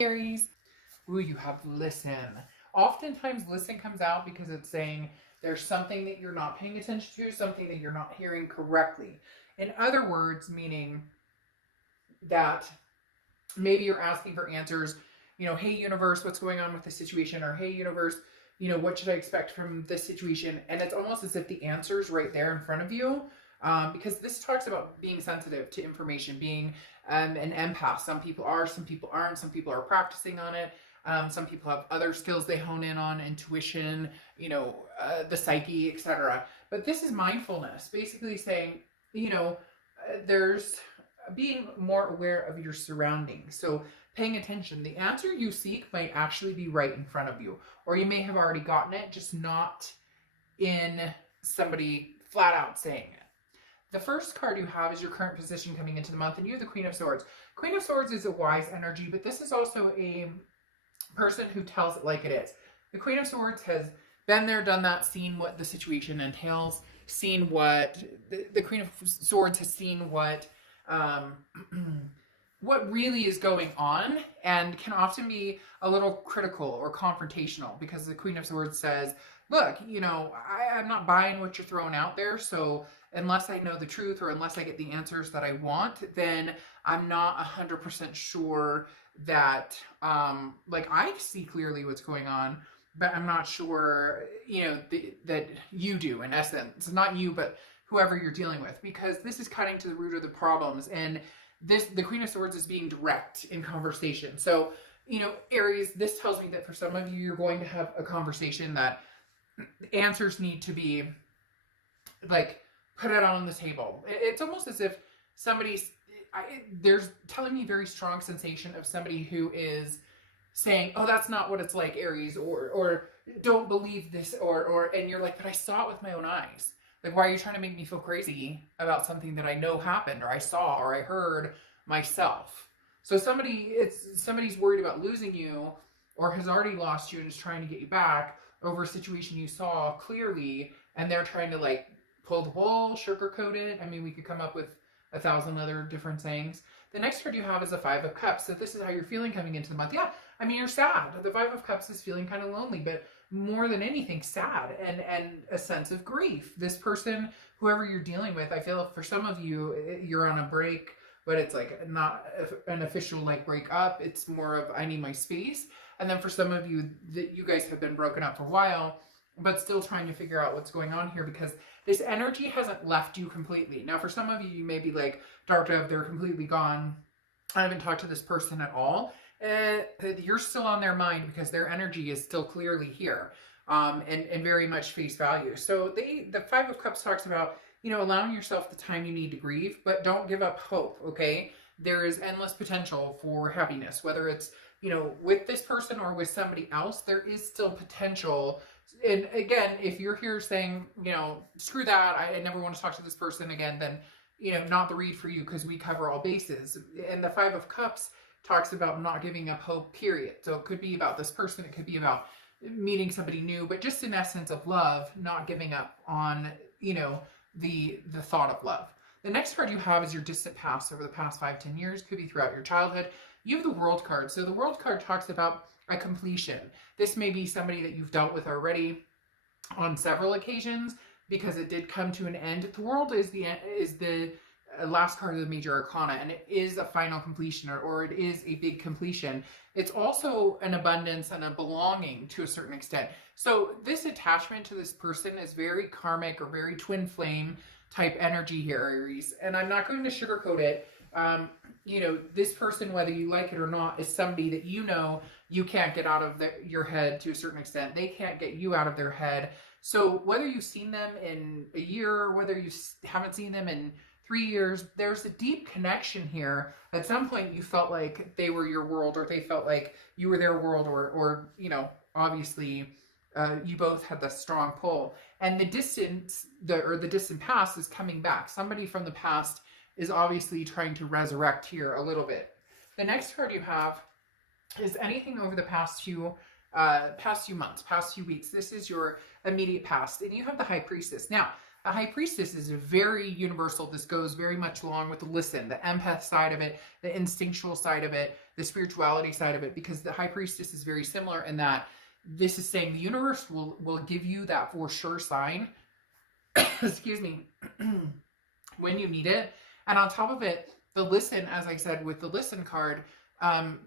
Aries. Ooh, you have listen. Oftentimes, listen comes out because it's saying there's something that you're not paying attention to, something that you're not hearing correctly. In other words, meaning that maybe you're asking for answers, hey, universe, what's going on with the situation? Or hey, universe, what should I expect from this situation? And it's almost as if the answer's right there in front of you. Because this talks about being sensitive to information, being an empath. Some people are, some people aren't, some people are practicing on it. Some people have other skills they hone in on, intuition, the psyche, etc. But this is mindfulness, basically saying, there's being more aware of your surroundings. So paying attention. The answer you seek might actually be right in front of you, or you may have already gotten it, just not in somebody flat out saying it. The first card you have is your current position coming into the month, and you have the Queen of Swords. Queen of Swords is a wise energy, but this is also a person who tells it like it is. The Queen of Swords has been there, done that, seen what the situation entails, seen what the Queen of Swords has seen what really is going on, and can often be a little critical or confrontational, because the Queen of Swords says, look, I'm not buying what you're throwing out there, so unless I know the truth or unless I get the answers that I want, then I'm not 100% sure that, I see clearly what's going on, but I'm not sure, that you do, in essence. Not you, but whoever you're dealing with, because this is cutting to the root of the problems. And the Queen of Swords is being direct in conversation. So, Aries, this tells me that for some of you, you're going to have a conversation that answers need to be, put it on the table. It's almost as if there's telling me very strong sensation of somebody who is saying, oh, that's not what it's like, Aries, or don't believe this, and you're like, but I saw it with my own eyes. Like, why are you trying to make me feel crazy about something that I know happened, or I saw, or I heard myself? So somebody's worried about losing you, or has already lost you and is trying to get you back over a situation you saw clearly, and they're trying to pull the wool, sugarcoat it. I mean, we could come up with 1,000 other different sayings. The next card you have is a Five of Cups. So this is how you're feeling coming into the month. Yeah, I mean, you're sad. The Five of Cups is feeling kind of lonely, but more than anything, sad and a sense of grief. This person, whoever you're dealing with, I feel for some of you, you're on a break, but it's not an official break up. It's more of, I need my space. And then for some of you, that you guys have been broken up for a while, but still trying to figure out what's going on here, because this energy hasn't left you completely. Now, for some of you, you may be like, Dark Dove, they're completely gone. I haven't talked to this person at all. You're still on their mind, because their energy is still clearly here, and very much face value. So the Five of Cups talks about, allowing yourself the time you need to grieve, but don't give up hope, okay? There is endless potential for happiness, whether it's, with this person or with somebody else, there is still potential. And again, if you're here saying, screw that, I never want to talk to this person again, then, not the read for you, because we cover all bases. And the Five of Cups talks about not giving up hope, period. So it could be about this person, it could be about meeting somebody new, but just in essence of love, not giving up on, the thought of love. The next card you have is your distant past, over the past 5-10 years, could be throughout your childhood. You have the World card. So the World card talks about a completion. This may be somebody that you've dealt with already on several occasions, because it did come to an end. The World is the last card of the major arcana, and it is a final completion, or it is a big completion. It's also an abundance and a belonging to a certain extent. So this attachment to this person is very karmic, or very twin flame type energy here, Aries. And I'm not going to sugarcoat it. This person, whether you like it or not, is somebody that you can't get out of your head to a certain extent. They can't get you out of their head. So whether you've seen them in a year, or whether you haven't seen them in 3 years, there's a deep connection here. At some point you felt like they were your world, or they felt like you were their world, or obviously you both had the strong pull. And the distant past is coming back. Somebody from the past is obviously trying to resurrect here a little bit. The next card you have is anything over the past few months, past few weeks. This is your immediate past, and you have the High Priestess. Now, The High Priestess is very universal. This goes very much along with the listen, the empath side of it, the instinctual side of it, the spirituality side of it, because the High Priestess is very similar in that this is saying the universe will give you that for sure sign, excuse me, when you need it. And on top of it, the listen, as I said with the listen card,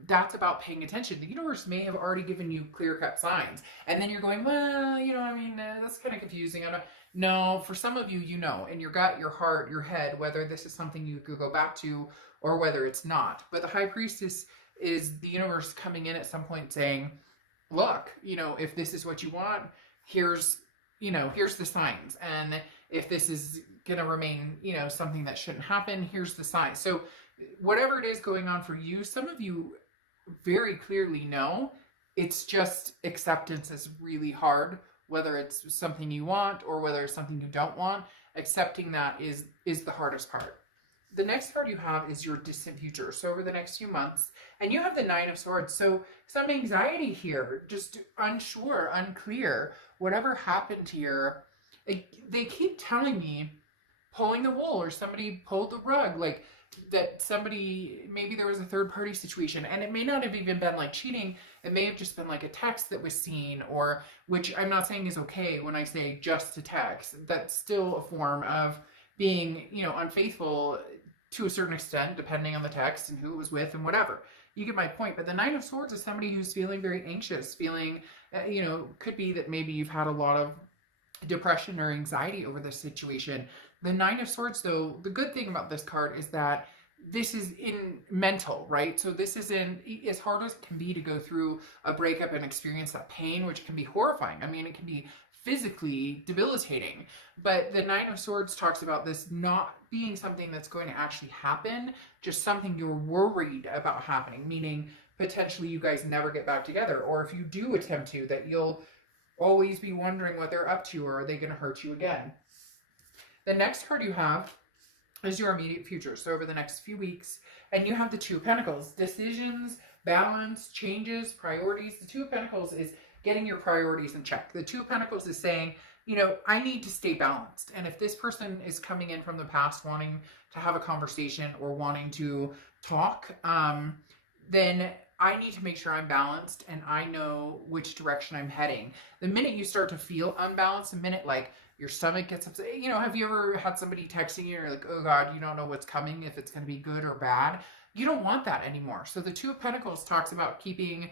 that's about paying attention. The universe may have already given you clear-cut signs, and then you're going, well, that's kind of confusing. I don't. No, for some of you, in your gut, your heart, your head, whether this is something you could go back to or whether it's not. But the High Priestess is the universe coming in at some point saying, look, if this is what you want, here's the signs. And if this is going to remain, something that shouldn't happen, here's the signs. So whatever it is going on for you, some of you very clearly know it's just acceptance is really hard, whether it's something you want or whether it's something you don't want. Accepting that is the hardest part. The next card you have is your distant future. So over the next few months, and you have the Nine of Swords. So some anxiety here, just unsure, unclear, whatever happened here. They keep telling me pulling the wool, or somebody pulled the rug, like that somebody, maybe there was a third party situation, and it may not have even been like cheating. It may have just been like a text that was seen, or, which I'm not saying is okay when I say just a text. That's still a form of being, unfaithful to a certain extent, depending on the text and who it was with and whatever. You get my point. But the Nine of Swords is somebody who's feeling very anxious, feeling, could be that maybe you've had a lot of depression or anxiety over this situation. The Nine of Swords, though, the good thing about this card is that this is in mental, right? So this is in, as hard as it can be to go through a breakup and experience that pain, which can be horrifying. I mean, it can be physically debilitating. But the Nine of Swords talks about this not being something that's going to actually happen, just something you're worried about happening, meaning potentially you guys never get back together. Or if you do attempt to, that you'll always be wondering what they're up to, or are they going to hurt you again? The next card you have is your immediate future. So over the next few weeks, and you have the Two of Pentacles, decisions, balance, changes, priorities. The Two of Pentacles is getting your priorities in check. The Two of Pentacles is saying, I need to stay balanced. And if this person is coming in from the past wanting to have a conversation or wanting to talk, then I need to make sure I'm balanced and I know which direction I'm heading. The minute you start to feel unbalanced, the minute like your stomach gets upset, have you ever had somebody texting you and you're like, oh God, you don't know what's coming, if it's going to be good or bad? You don't want that anymore. So the Two of Pentacles talks about keeping,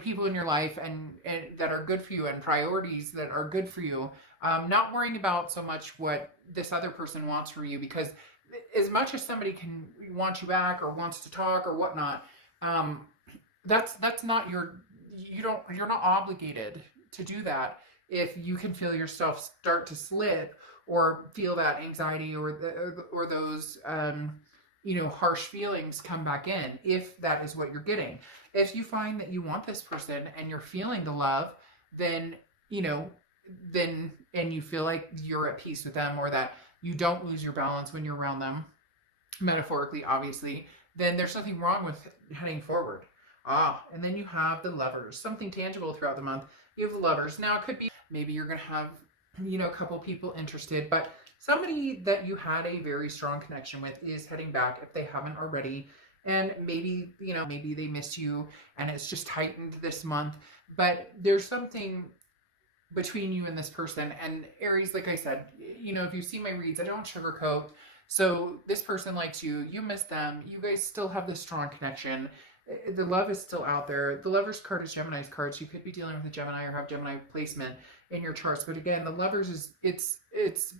people in your life and that are good for you, and priorities that are good for you. Not worrying about so much what this other person wants from you, because as much as somebody can want you back or wants to talk or whatnot, that's not you're not obligated to do that. If you can feel yourself start to slip or feel that anxiety or those harsh feelings come back in, if that is what you're getting. If you find that you want this person and you're feeling the love, then and you feel like you're at peace with them, or that you don't lose your balance when you're around them, metaphorically, obviously, then there's nothing wrong with heading forward. And then you have the Lovers, something tangible throughout the month. You have the Lovers. Now, it could be maybe you're going to have, a couple people interested, but somebody that you had a very strong connection with is heading back if they haven't already. And maybe, maybe they miss you and it's just tightened this month. But there's something between you and this person. And Aries, like I said, if you see my reads, I don't sugarcoat. So this person likes you, you miss them, you guys still have this strong connection. The love is still out there. The Lovers card is Gemini's card, so you could be dealing with a Gemini or have Gemini placement in your charts. But again, the Lovers is, it's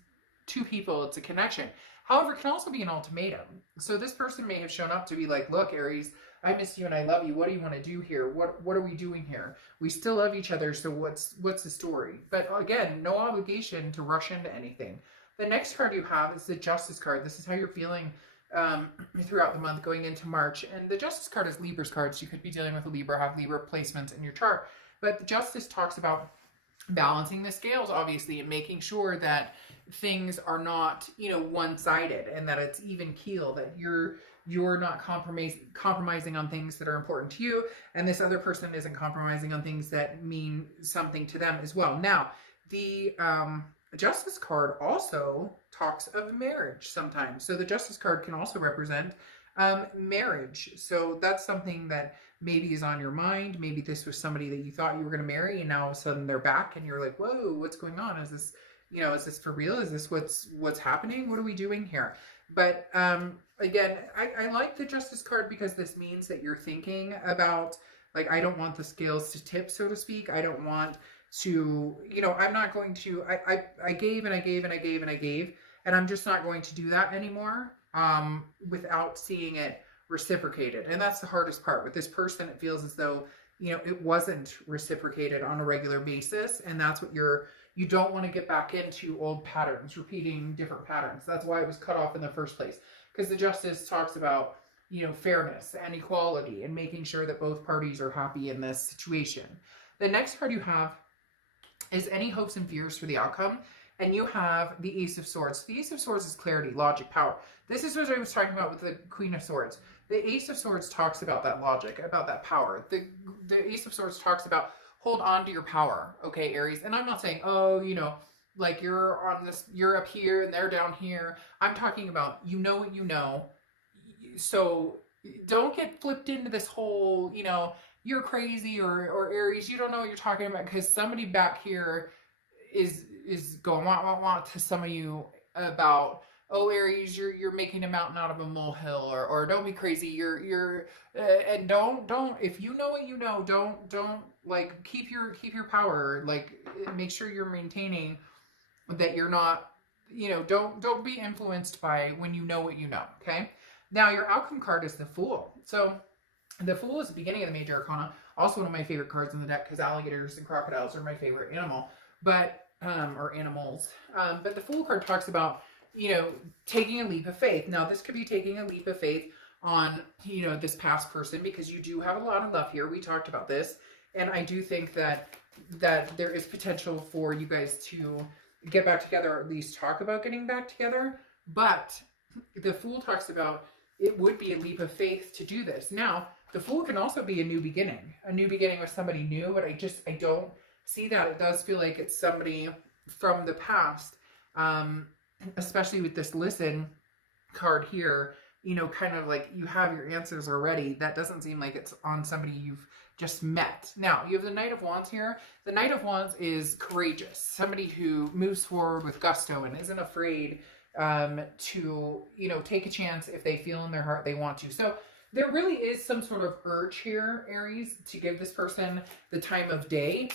two people, it's a connection. However, it can also be an ultimatum. So this person may have shown up to be like, look, Aries, I miss you and I love you. What do you want to do here? What are we doing here? We still love each other, so what's the story? But again, no obligation to rush into anything. The next card you have is the Justice card. This is how you're feeling throughout the month going into March. And the Justice card is Libra's card, so you could be dealing with a Libra, have Libra placements in your chart. But the Justice talks about balancing the scales, obviously, and making sure that things are not, one-sided, and that it's even keel, that you're not compromising on things that are important to you, and this other person isn't compromising on things that mean something to them as well. Now, the Justice card also talks of marriage sometimes. So the Justice card can also represent marriage. So that's something that maybe is on your mind. Maybe this was somebody that you thought you were going to marry, and now all of a sudden they're back, and you're like, "Whoa, what's going on? Is this, is this for real? Is this what's happening? What are we doing here?" But again, I like the Justice card because this means that you're thinking about, like, I don't want the scales to tip, so to speak. I don't want to, I'm not going to, I gave and I gave and I gave and I gave, and I'm just not going to do that anymore without seeing it reciprocated. And that's the hardest part. With this person, it feels as though, it wasn't reciprocated on a regular basis. And that's what you don't want to get back into old patterns, repeating different patterns. That's why it was cut off in the first place. Because the Justice talks about, fairness and equality and making sure that both parties are happy in this situation. The next card you have is any hopes and fears for the outcome. And you have the Ace of Swords. The Ace of Swords is clarity, logic, power. This is what I was talking about with the Queen of Swords. The Ace of Swords talks about that logic, about that power. The Ace of Swords talks about hold on to your power, okay, Aries? And I'm not saying, oh, like you're on this, you're up here and they're down here. I'm talking about, you know what you know. So don't get flipped into this whole, you're crazy or Aries, you don't know what you're talking about, because somebody back here is going want to some of you about, oh, Aries, you're making a mountain out of a molehill, or don't be crazy, you're and don't if you know what you know, don't like keep your power, like make sure you're maintaining that you're not, don't be influenced by when you know what you know. Okay, now your outcome card is the Fool. So the Fool is the beginning of the major arcana, also one of my favorite cards in the deck, because alligators and crocodiles are my favorite animal, but or animals. But the Fool card talks about, taking a leap of faith. Now, this could be taking a leap of faith on, this past person, because you do have a lot of love here. We talked about this. And I do think that there is potential for you guys to get back together, or at least talk about getting back together. But the Fool talks about it would be a leap of faith to do this. Now, the Fool can also be a new beginning with somebody new, but I don't see that. It does feel like it's somebody from the past, especially with this Listen card here, kind of like you have your answers already. That doesn't seem like it's on somebody you've just met. Now, you have the Knight of Wands here. The Knight of Wands is courageous, somebody who moves forward with gusto and isn't afraid to, take a chance if they feel in their heart they want to. So there really is some sort of urge here, Aries, to give this person the time of day.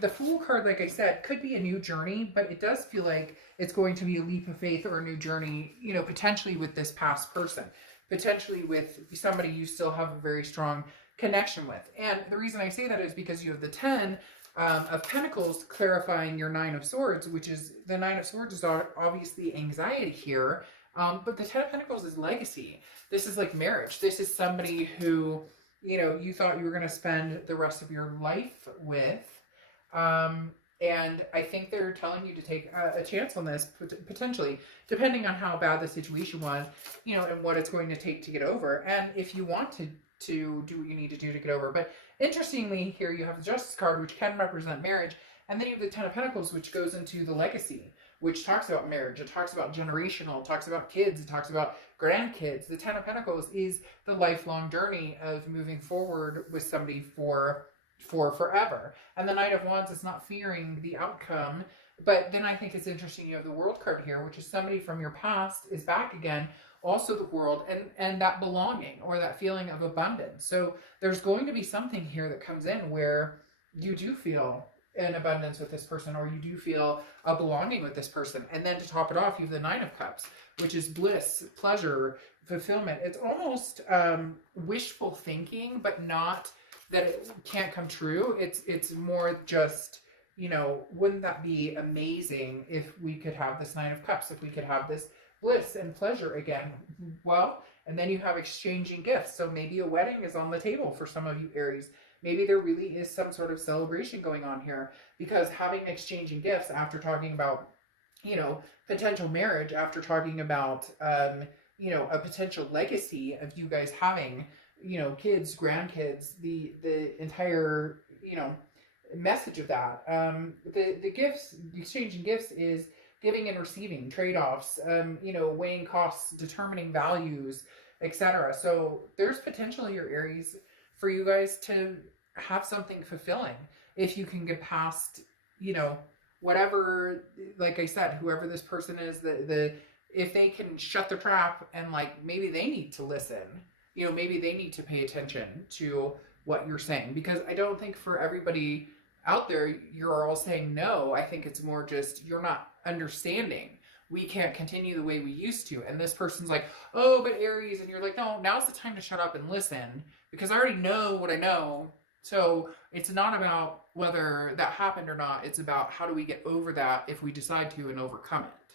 The Fool card, like I said, could be a new journey, but it does feel like it's going to be a leap of faith or a new journey, potentially with this past person, potentially with somebody you still have a very strong connection with. And the reason I say that is because you have the 10 of Pentacles clarifying your 9 of Swords, which is, the 9 of Swords is obviously anxiety here. But the 10 of Pentacles is legacy. This is like marriage. This is somebody who, you thought you were going to spend the rest of your life with. And I think they're telling you to take a chance on this, potentially, depending on how bad the situation was, and what it's going to take to get over. And if you want to do what you need to do to get over. But interestingly, here you have the Justice card, which can represent marriage. And then you have the 10 of Pentacles, which goes into the legacy, which talks about marriage. It talks about generational. It talks about kids. It talks about grandkids. The 10 of Pentacles is the lifelong journey of moving forward with somebody for forever. And the Knight of Wands is not fearing the outcome. But then I think it's interesting, you have the World card here, which is somebody from your past is back again. Also the World, and that belonging, or that feeling of abundance. So there's going to be something here that comes in where you do feel an abundance with this person, or you do feel a belonging with this person. And then to top it off, you have the 9 of Cups, which is bliss, pleasure, fulfillment. It's almost wishful thinking, but not that it can't come true. It's more just, wouldn't that be amazing if we could have this 9 of Cups, if we could have this bliss and pleasure again? Well, and then you have exchanging gifts. So maybe a wedding is on the table for some of you Aries. Maybe there really is some sort of celebration going on here, because having exchanging gifts after talking about, potential marriage, after talking about, a potential legacy of you guys having, kids, grandkids, the entire, message of that. The gifts, exchanging gifts is giving and receiving, trade-offs, weighing costs, determining values, etc. So there's potential here, Aries, for you guys to have something fulfilling if you can get past, whatever, like I said, whoever this person is, if they can shut the trap and like maybe they need to listen, maybe they need to pay attention to what you're saying, because I don't think for everybody out there you're all saying no. I think it's more just you're not understanding. We can't continue the way we used to. And this person's like, oh, but Aries, and you're like, no, now's the time to shut up and listen, because I already know what I know. So it's not about whether that happened or not. It's about how do we get over that if we decide to and overcome it.